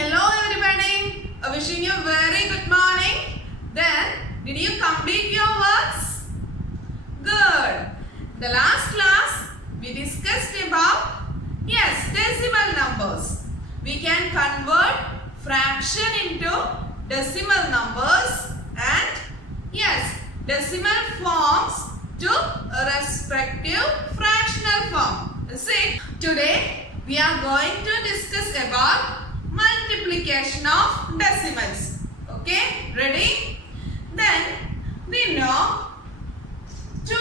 Hello everybody. Wishing you very good morning. Then, did you complete your works? Good. The last class we discussed about decimal numbers. We can convert fraction into decimal numbers and decimal forms to respective fractional form. Is it? Today we are going to discuss about multiplication of decimals. Okay, ready? Then we know 2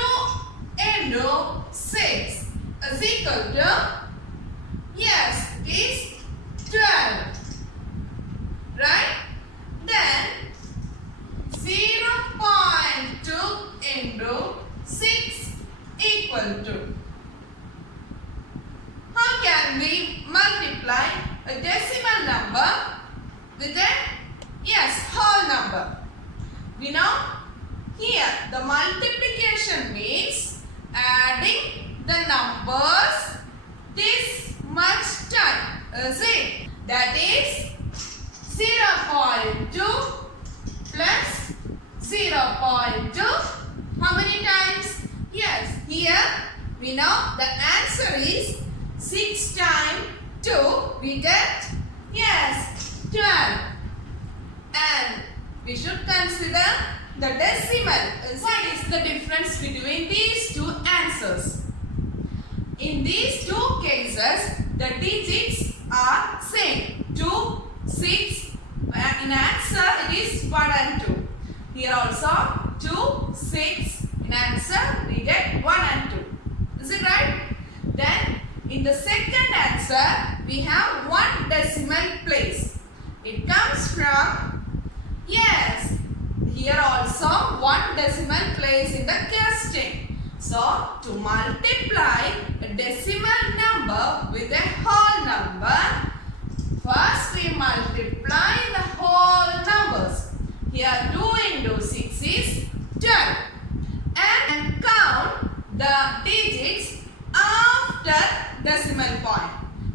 into 6 is equal to, it is 12. Right? Then 0.2 into 6 equal to. How can we multiply a decimal number with a whole number? We know here the multiplication means adding the numbers this much time. Is it? That is 0.2 plus 0.2. How many times? Yes, here we know the answer is 6 times 2, we get 12. And we should consider the decimal. What is the difference between these two answers? In these two cases, the digits are same. 2, 6. In answer, it is 1 and 2. Here also 2, 6. In answer, we get 1 and 2. Is it right? Then, in the second answer, we have 1 decimal place. It comes from, here also 1 decimal place in the question. So, to multiply a decimal number with a whole number, first we multiply the whole numbers. Here 2 into 6 is 12. And count the digits after decimal point.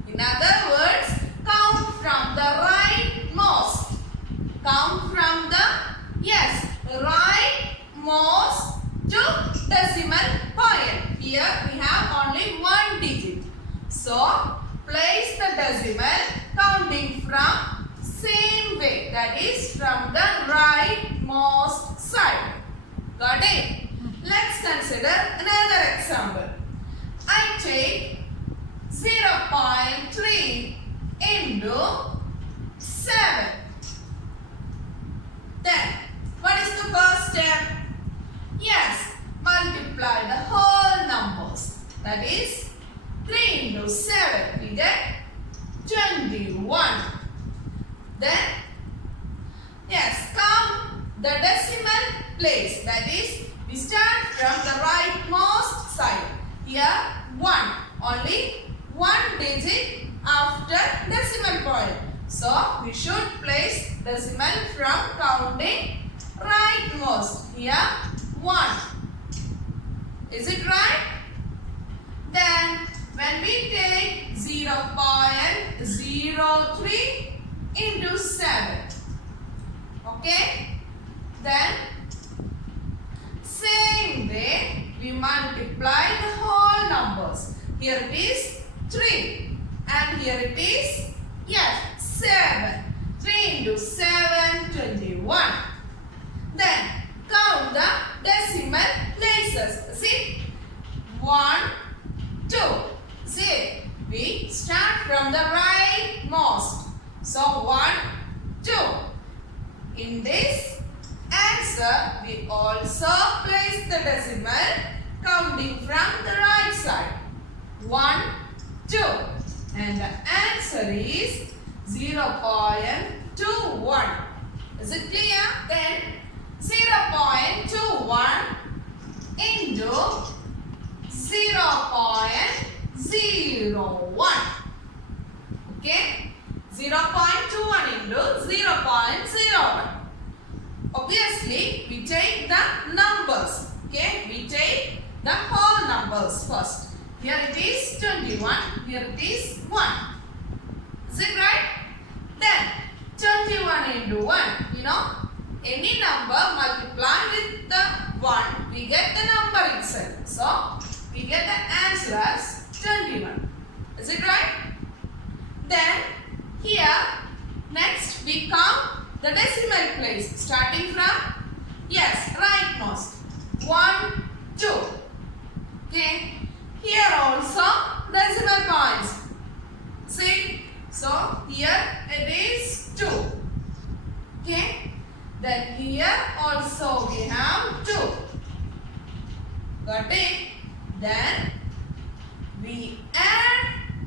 In other words, count from the rightmost. Count from the, rightmost to decimal point. Here we have only 1 digit. So, place the decimal counting from same way. That is from the rightmost side. Got it? Let's consider another example. I take 0.3 into 7. Then, what is the first step? Multiply the whole numbers. That is 3 into 7. We get 21. Then, count the decimal place. That is, we start from the rightmost side. Here 1. Only 1 digit after decimal point. So, we should place decimal from counting rightmost. Here 1. Is it right? Then, when we take 0.03 into 7. Okay? Then, same way, we multiply the whole numbers. Here it is 3 and here it is 7. 3 into 7, 21. Then count the decimal places. See? 1, 2. See? We start from the rightmost. So 1, 2. In this answer, we also place the decimal counting from the right side. 1, 2. And the answer is 0.21. Is it clear? Then 0.21 into 0.01. Okay? 0.21 into 0.01. Obviously, we take the numbers. Okay? We take the whole numbers first. Here it is 21. Here it is 1. Is it right? Then know, any number multiply with the 1, we get the number itself. So, we get the answer as 21. Is it right? Then, here, next we count the decimal place. Starting from, yes, rightmost. 1, 2. Okay. Here also, decimal points. See? So, here it is 2. Okay. Then here also we have 2. Got it? Then we add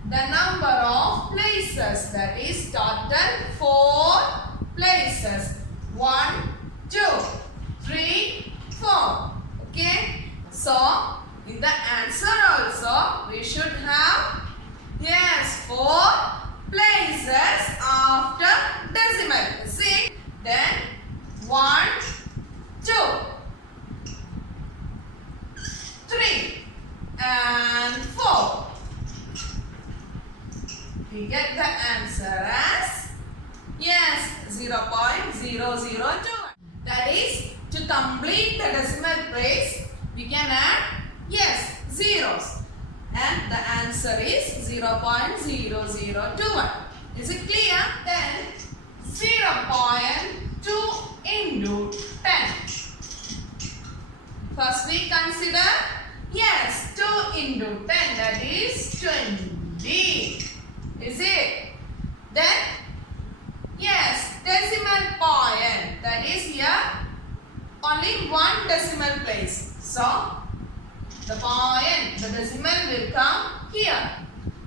the number of places. That is total 4 places. 1, 2, 3, 4. Okay. So in the answer also we should have, yes, 4 places after decimal. See? Then 1, 2, 3 and 4. We get the answer as, yes, 0.002. That is, to complete the decimal place, we can add, yes, zeros. And the answer is 0.0021. Is it clear? Then 0.2 into 10. First we consider, yes, 2 into 10, that is 20. Is it? Then, yes, decimal point, that is here only 1 decimal place. So, the point, the decimal will come here.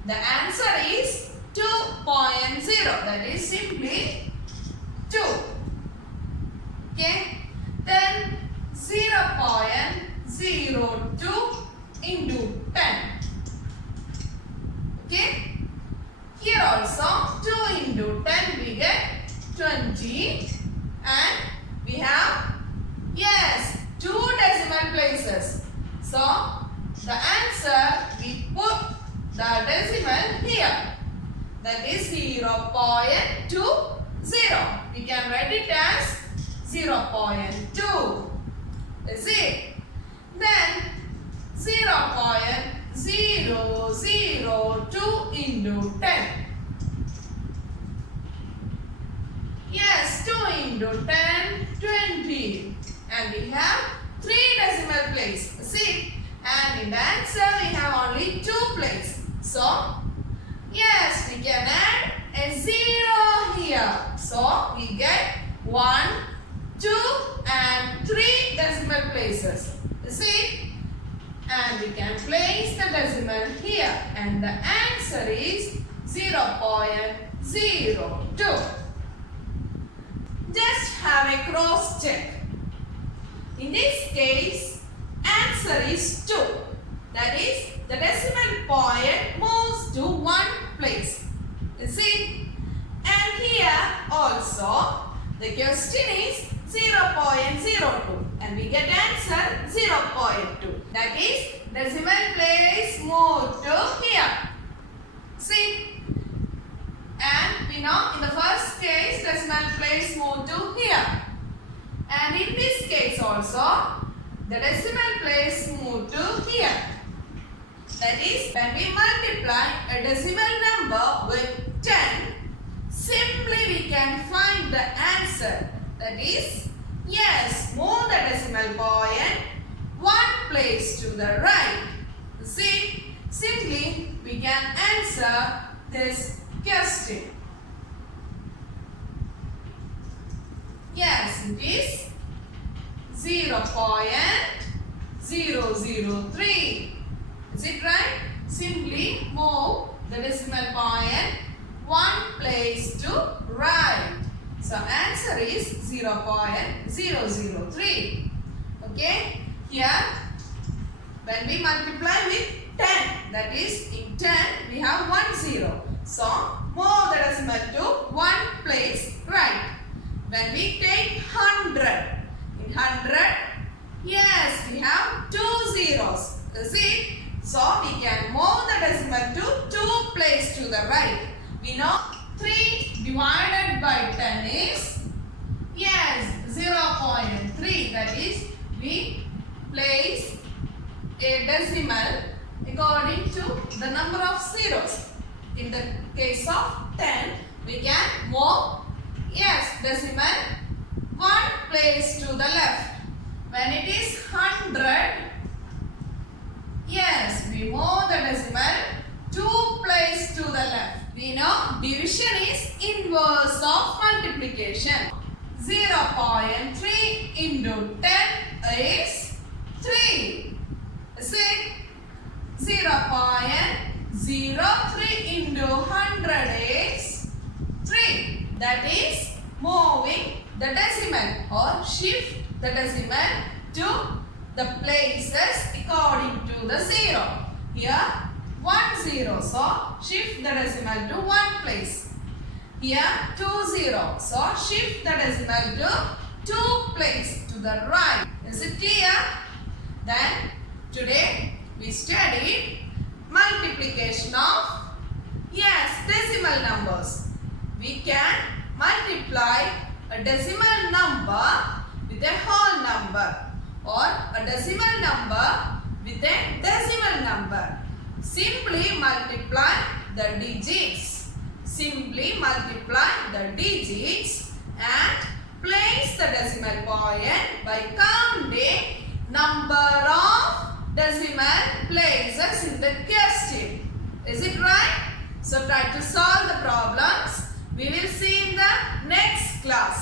The answer is 2.0, that is simply 2. Okay. Then 0.02 into 10. Okay. Here also 2 into 10 we get 20, and we have, yes, 2 decimal places. So the answer, we put the decimal here. That is 0.20. We can write it as 0.2. Is it? Then 0.002 into 10. Yes, 2 into 10, 20. And we have 3 decimal place. See? And in the answer we have only 2 places. So, yes, we can add a 0 here. So, we get 1, 2 and 3 decimal places. See? And we can place the decimal here. And the answer is 0.02. Just have a cross check. In this case, answer is 2. That is, the decimal point moves to 1 place. You see? And here also, the question is 0.02. And we get answer 0.2. That is, decimal place moved to here. See? And we know in the first case, decimal place moved to here. And in this case also, the decimal place moved to here. That is, when we multiply a decimal number with 10, simply we can find the answer. That is, yes, move the decimal point 1 place to the right. See, simply we can answer this question. Yes, it is 0.003. Is it right? Simply move the decimal point 1 place to right. So answer is 0.003. Okay. Here, when we multiply with 10, that is in 10 we have 1 0. So move the decimal to 1 place right. When we take 100, in 100, yes, we have 2 zeros. See? So we can move the decimal to 2 place to the right. We know 3 divided by 10 is, yes, 3. That is, we place a decimal according to the number of zeros. In the case of 10, we can move, yes, decimal 1 place to the left. When it is 100, yes, we move the decimal 2 place to the left. We know division is inverse of multiplication. 0.3 into 10 is 3. Is it? 0.03 into 100 is 3. That is moving the decimal or shift the decimal to the places according to the 0. Here 1 0, so shift the decimal to 1 place. Here 2 0, so shift the decimal to 2 place to the right. Is it clear? Then today we studied multiplication of, yes, decimal numbers. We can multiply a decimal number with a whole number or a decimal number with a decimal number. Simply multiply the digits. Simply multiply the digits and place the decimal point by counting number of decimal places in the question. Is it right? So try to solve the problems. We will see in the next class.